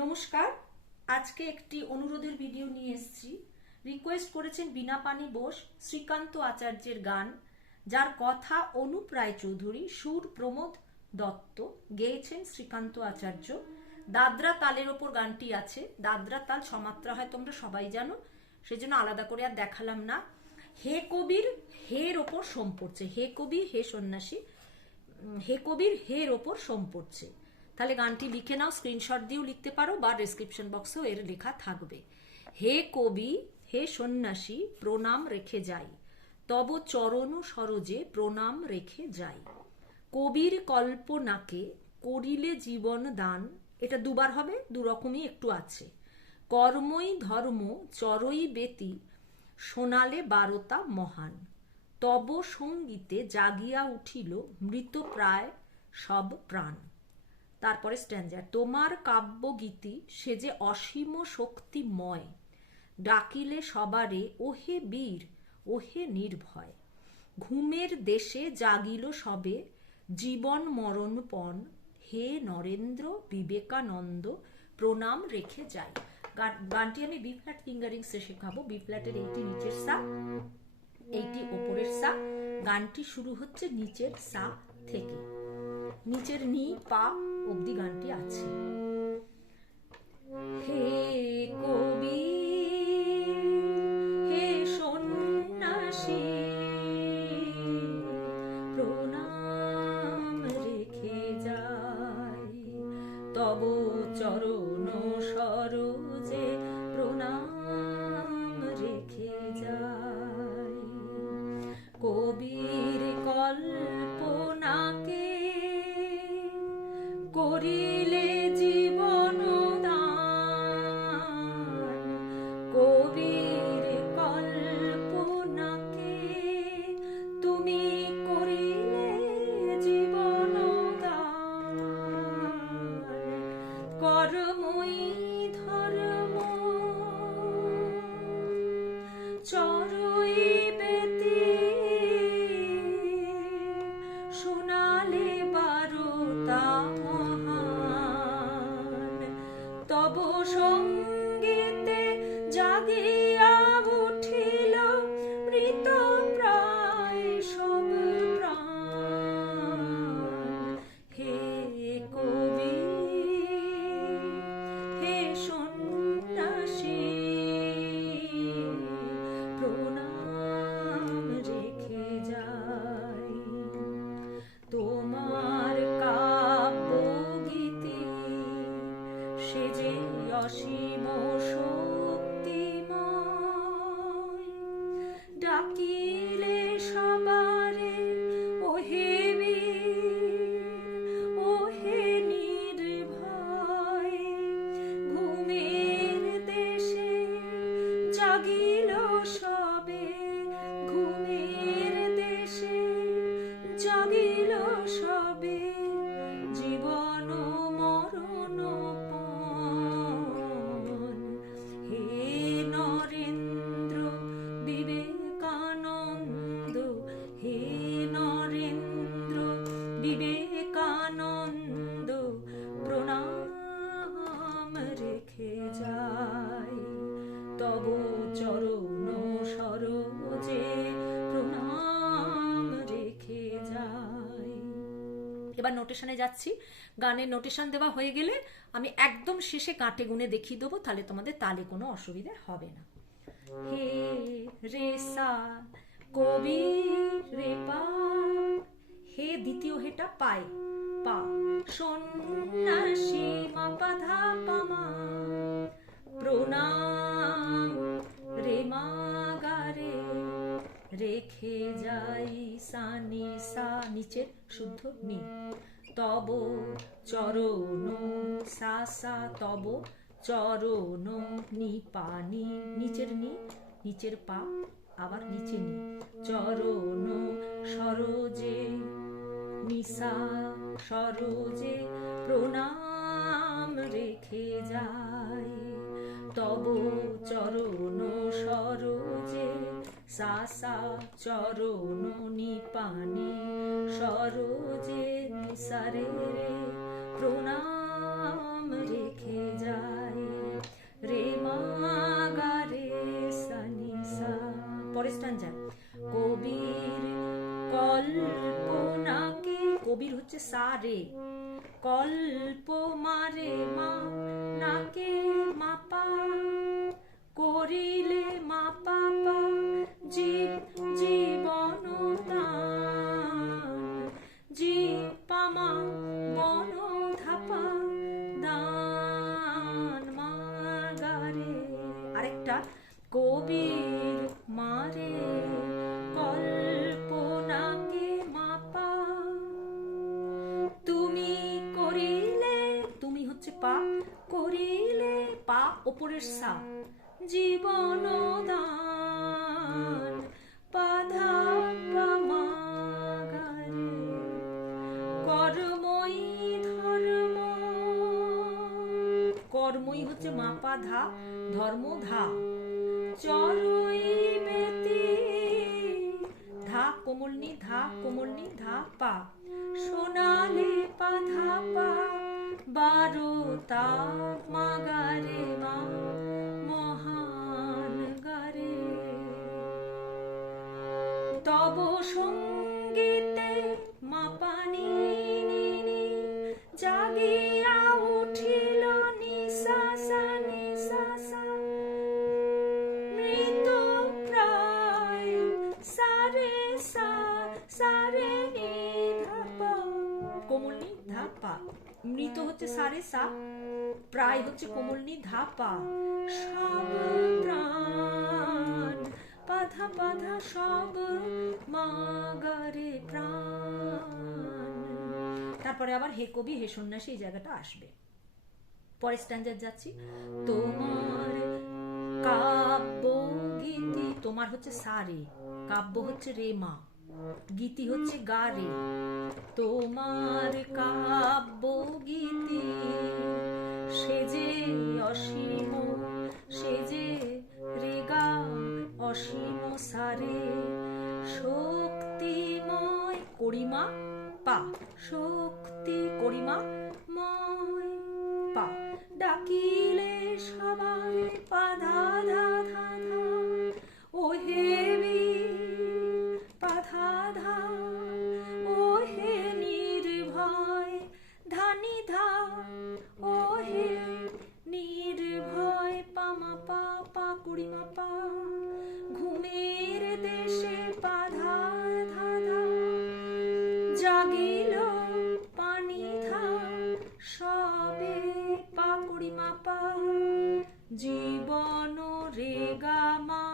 নমস্কার, আজকে একটি অনুরোধের ভিডিও নিয়ে এসেছি। রিকোয়েস্ট করেছেন বীণা পানি বোস শ্রীকান্ত আচার্যের গান, যার কথা অনুপ রায়চৌধুরী, সুর প্রমোদ দত্ত, গেয়েছেন শ্রীকান্ত আচার্য। দাদরা তালের ওপর গানটি আছে। দাদরা তাল ছমাত্রা হয়, তোমরা সবাই জানো, সেজন্য আলাদা করে আর দেখালাম না। হে কবির হের ওপর সোম পড়ছে, হে কবি হে সন্ন্যাসী, হে কবির হের ওপর সোম পড়ছে। তাহলে গানটি লিখে নাও, স্ক্রিনশট দিয়েও লিখতে পারো বা ডেসক্রিপশন বক্সেও এর লেখা থাকবে। হে কবি হে সন্ন্যাসী প্রণাম রেখে যাই, তব চরণ সরোজে প্রণাম রেখে যাই। কবির কল্পনাকে করিলে জীবন দান, এটা দুবার হবে, দুরকমই একটু আছে। কর্মই ধর্ম চরই বেতি, শোনালে বারতা মহান। তব সঙ্গীতে জাগিয়া উঠিল মৃত প্রায় সব প্রাণ। তারপরে স্ট্যাঞ্জা, তোমার কাব্যগীতি সে যে অসীম শক্তিময়, ডাকিলে সবারে ওহে বীর ওহে নির্ভয়। ঘুমের দেশে জাগিল সবে জীবন মরণপণ, হে নরেন্দ্র বিবেকানন্দ প্রণাম রেখে যাই। গানটি আমি বি ফ্ল্যাট ফিঙ্গারিংসে শেখাবো। বি ফ্ল্যাটের এইটি নিচের সা, এইটি ওপরের সা। গানটি শুরু হচ্ছে নিচের সা থেকে, নিচের নি পা অবধি গানটি আছে। হে কবি হে সন্ন্যাসী প্রণাম রেখে যাই, তব চরণ সরোজে প্রণাম রেখে যাই। কবির কল্পনাকে করিলে জীবন দান, কবির কল্পনাকে তুমি করিলে জীবন দান। কর্মই ধর্ম চরই বেতি, শোনালে বারতা মহান। তব সঙ্গীতে জাগিয়া উঠিল মৃত প্রায় সব প্রাণ। হে কবি হে সন্ন্যাসী প্রণাম রেখে যাই। তোমার কাব্যগীতি সে যে অসীম শক্তিময়, ডাকিলে সবারে ওহে বীর ওহে নির্ভয়। ঘুমের দেশে জাগিল সবে, ঘুমের দেশে জাগিল সবে জীবন মরণপণ। হে নরেন্দ্র বিবেকানন্দ, হে নরেন্দ্র বিবেকানন্দ প্রণাম রেখে যাই, তব চরণ সরোজে প্রণাম রেখে যাই। এবার নোটেশনে যাচ্ছি। গানের নোটেশন দেওয়া হয়ে গেলে আমি একদম শেষে কাটে গুনে দেখিয়ে দেবো, তাহলে তোমাদের তালে কোনো অসুবিধা হবে না। হে রে সা কবি রে পা, হে দ্বিতীয় হেটা পায় পা, সন্ন্যাসী মা পা ধা পা মা, প্রণাম রে মা গা রে রেখে যাই সানি সা, নিচের শুদ্ধ নি। তব চরণ সা সা, তব চরণ নি পানি, নিচের নি, নিচের পা আবার নিচে নি। চরণ সরোজে নিসা, সরোজে প্রণাম রেখে যাই, তব চরণ সরোজে সা সা, চরণ নিপানি সরোজে নিসারে রে প্রণাম রেখে যা। সারে, কল্প মারে মা নাকে মাপা, করিলে মা পাপা জীবন দান, পামা বন ধাপা দান মাগারে। আরেকটা, কবির মারে কল্পনাকে মাপা, তুমি করিলে, তুমি হচ্ছে পা, করিলে পা ওপরের সা, জীবন দান পাধা মাগারে, কর্মই ধর্ম, কর্মই হচ্ছে মাপা ধা, ধর্ম ধা, চরই বেতি ধা কোমলনি, ধা কোমলনি ধা পা, সোনালে পাধা পা, বারোতা মাগারে মা মহান গারে। তব সঙ্গীতে মাপানি জাগিয়া উঠিল নিশাসা নিশাসা, মৃত প্রায় সারে সা সারে নি ধাপা, কোমলনি ধাপা, মৃত হচ্ছে সারে সা, প্রায় হচ্ছে কোমলনি ধাপা, সব প্রাণ পাধা পাধা সব মাগারে প্রাণ। তারপরে আবার হে কবি হে সন্ন্যাসী এই জায়গাটা আসবে। পরের স্ট্যান্ডার্ড যাচ্ছি, তোমার কাব্য গীতি, তোমার হচ্ছে সারে, কাব্য হচ্ছে রে মা, গীতি হচ্ছে গা রে, তোমার কাব্য গীতি সেজে অসীম, সেজে রেগা অসীম সারে, শক্তিময় করিমা পা, শক্তি করিমা ময় পা, ডাকিলে সবারে পাধা ধা ধা ধা, ও হেবি পাধা ধা, ও হে নির্ভয় ধানি ধা, ও হে নির্ভয় পামা পা পা কুড়িমা পা, ঘুমের দেশে পাধা ধা ধা, জাগিল পানি ধা সবে পা কুড়িমা পা, জীবন রেগা মা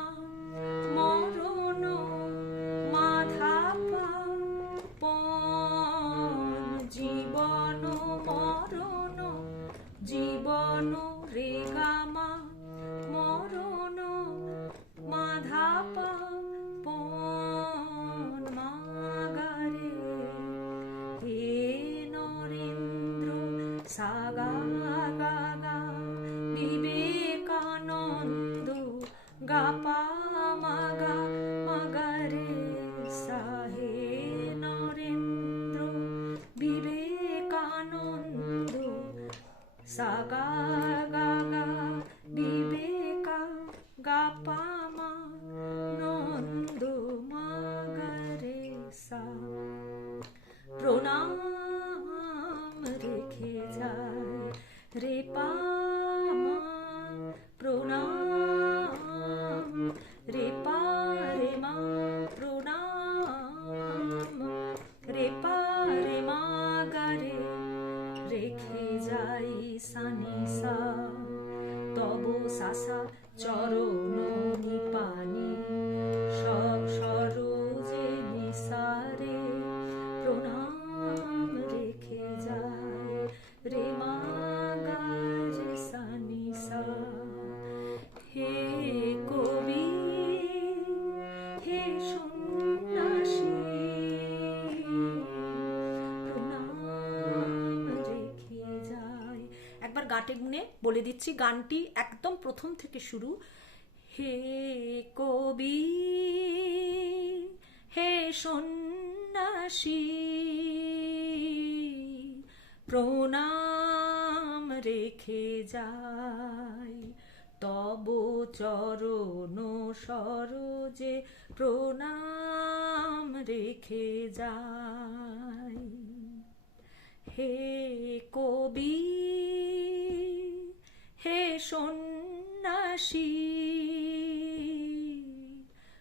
মরণ মাধা পা পন, জীবন মরণ, জীবন রেগা মা মরণ মাধা পা পন মাগারে। হে নরেন্দ্র সাগা গা গা, বিবেকানন্দ গা পা মাগা মাগারে সা, হে নরেন্দ্র বিবেকানন্দ সাগা গা গা, বিবেকা গা পা মা নন্দ মাগারে সা। প্রণাম রেখে যায় রে পা মা, প্রণাম রে পা রে মা, প্রণাম রে পা রে মা গারে, রেখে যাই সানি সা, তব সাসা চরণ নিপানি, সব সরোজে নিসারে, প্রণাম রেখে যায় রে মা গারে সানি সা। হে কবি হে সন্ন্যাসী, প্রণাম রেখে যায়। একবার গাটে গুনে বলে দিচ্ছি, গানটি একদম প্রথম থেকে শুরু। হে কবি হে সন্ন্যাসী, প্রণাম রেখে যায়, তব চরণ সরোজে প্রণাম রেখে যায়। হে কবি, হে সন্ন্যাসী,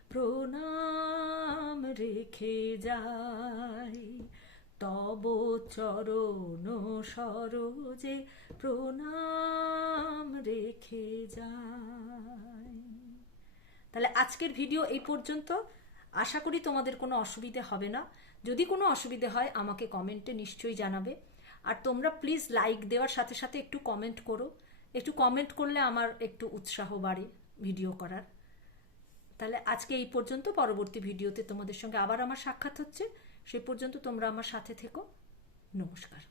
প্রণাম রেখে যাই তব চরণ সরোজে, প্রণাম রেখে যাই। তাহলে আজকের ভিডিও এই পর্যন্ত। আশা করি তোমাদের কোনো অসুবিধে হবে না। যদি কোনো অসুবিধে হয় আমাকে কমেন্টে নিশ্চয়ই জানাবে। আর তোমরা প্লিজ লাইক দেওয়ার সাথে সাথে একটু কমেন্ট করো। একটু কমেন্ট করলে আমার একটু উৎসাহ বাড়ে ভিডিও করার। তাহলে আজকে এই পর্যন্ত। পরবর্তী ভিডিওতে তোমাদের সঙ্গে আবার আমার সাক্ষাৎ হচ্ছে। সেই পর্যন্ত তোমরা আমার সাথে থেকো। নমস্কার।